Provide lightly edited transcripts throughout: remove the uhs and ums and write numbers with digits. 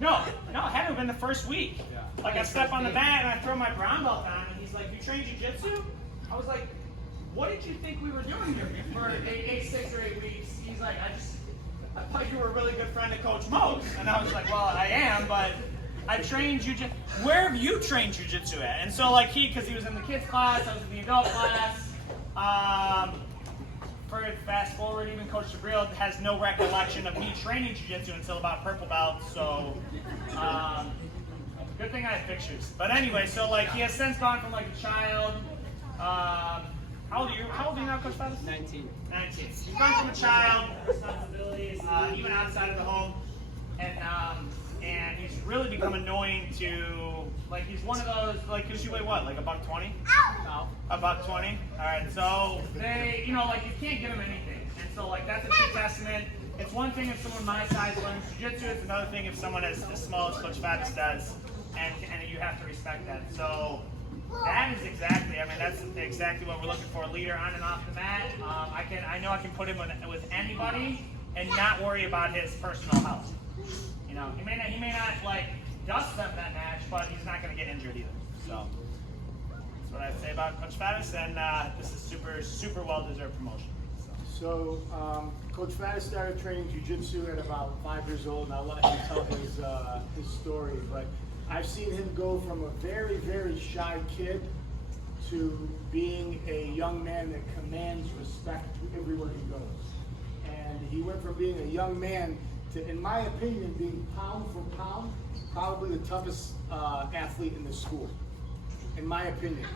No, it had to have been the first week. Yeah. Like I step on the mat and I throw my brown belt on, and he's like, "You train jiu-jitsu?" I was like, "What did you think we were doing here for 6 or 8 weeks?" He's like, I thought you were a really good friend of Coach Mo's. And I was like, well, I am, but I trained jiu-jitsu. Where have you trained jiu-jitsu at? And so like because he was in the kids class, I was in the adult class. Fast forward, even Coach Jabril has no recollection of me training jiu-jitsu until about purple belt. So good thing I have pictures. But anyway, so like he has since gone from like a child. How old are you? How old are you now, Coach Farris? 19. 19. He's gone from a child, responsibilities, even outside of the home, and he's really become annoying to, like, he's one of those, like, because you weigh what, like $120? No. $120? All right, so they, you know, like, you can't give him anything, and so, like, that's a true testament. It's one thing if someone my size learns jiu-jitsu, it's another thing if someone as small as Coach Farris does, and you have to respect that. So that is exactly, I mean, that's exactly what we're looking for, a leader on and off the mat. I know I can put him with anybody and not worry about his personal health. You know, he may not like dust them that match, but he's not going to get injured either. So that's what I'd say about Coach Farris, and this is super well-deserved promotion. So Coach Farris started training jiu-jitsu at about 5 years old, and I'll let him tell his story. But I've seen him go from a very, very shy kid to being a young man that commands respect everywhere he goes. And he went from being a young man to, in my opinion, being pound for pound, probably the toughest athlete in the school. In my opinion,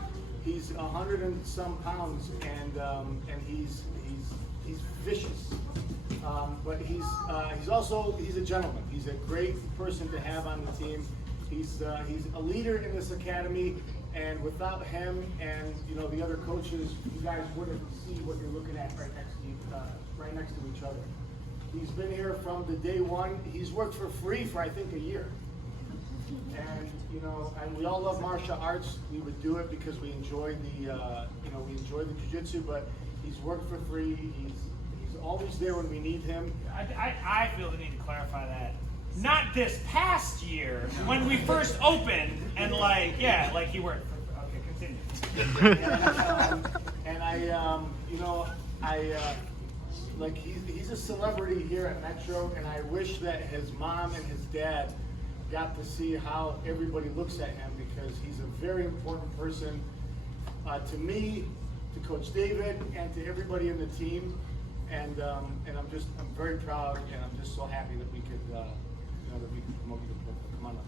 he's 100 and some pounds, and he's vicious. But he's a gentleman. He's a great person to have on the team. He's a leader in this academy, and without him and the other coaches, you guys wouldn't see what you're looking at right next to each other. He's been here from the day one. He's worked for free for I think a year, and and we all love martial arts. We would do it because we enjoy the jiu-jitsu, but he's worked for free. He's always there when we need him. I feel the need to clarify that. Not this past year when we first opened, and he worked. Okay, continue. He's a celebrity here at Metro, and I wish that his mom and his dad got to see how everybody looks at him, because he's a very important person to me, to Coach David, and to everybody in the team. And I'm very proud, and I'm just so happy that we could promote you to purple. Come on up.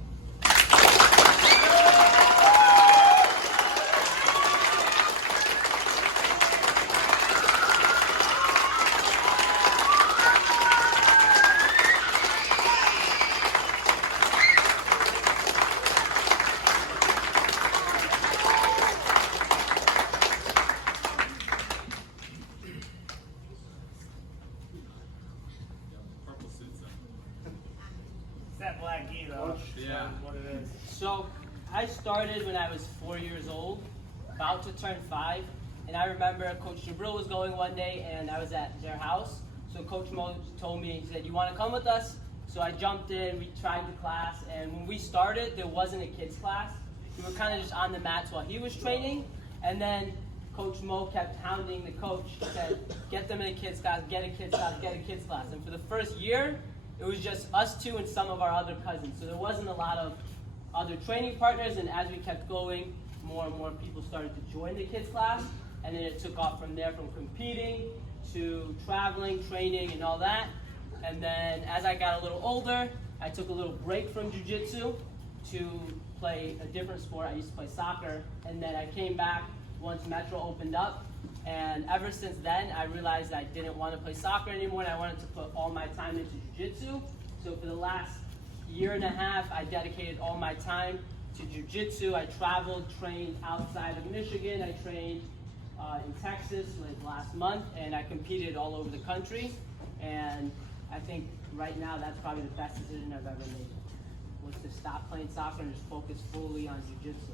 That black gi though. Yeah. What it is. So I started when I was 4 years old, about to turn 5, and I remember Coach Jabril was going one day, and I was at their house. So Coach Mo told me, he said, "You want to come with us?" So I jumped in, we tried the class, and when we started, there wasn't a kids class. We were kind of just on the mats while he was training, and then Coach Mo kept hounding the coach. He said, "Get them in a kids class, get a kids class, get a kids class." And for the first year, it was just us two and some of our other cousins. So there wasn't a lot of other training partners, and as we kept going, more and more people started to join the kids class, and then it took off from there, from competing to traveling, training, and all that. And then as I got a little older, I took a little break from jiu-jitsu to play a different sport. I used to play soccer, and then I came back once Metro opened up. And ever since then, I realized I didn't want to play soccer anymore, and I wanted to put all my time into jiu-jitsu. So for the last year and a half, I dedicated all my time to jiu-jitsu. I traveled, trained outside of Michigan. I trained in Texas last month, and I competed all over the country. And I think right now that's probably the best decision I've ever made, was to stop playing soccer and just focus fully on jiu-jitsu.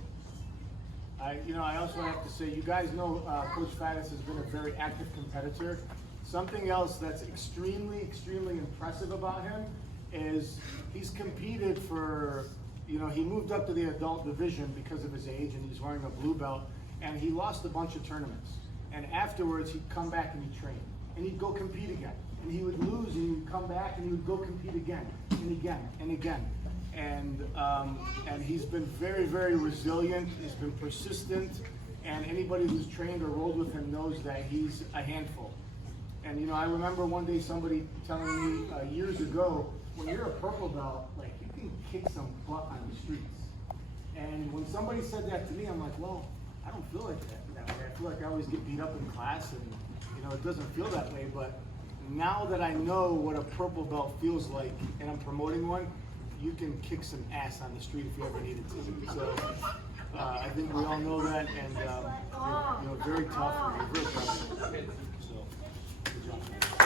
I also have to say, you guys know Coach Farris has been a very active competitor. Something else that's extremely, extremely impressive about him is he's competed for, he moved up to the adult division because of his age, and he's wearing a blue belt, and he lost a bunch of tournaments. And afterwards, he'd come back and he'd train, and he'd go compete again. And he would lose, and he would come back, and he would go compete again, and again, and again. And he's been very, very resilient. He's been persistent, and anybody who's trained or rolled with him knows that he's a handful. And I remember one day somebody telling me years ago, when you're a purple belt, like, you can kick some butt on the streets. And when somebody said that to me, I'm like, well, I don't feel like that way. I feel like I always get beat up in class, and it doesn't feel that way. But now that I know what a purple belt feels like, and I'm promoting one, you can kick some ass on the street if you ever needed to. So I think we all know that, and very tough, and we're very proud of it. So, good job.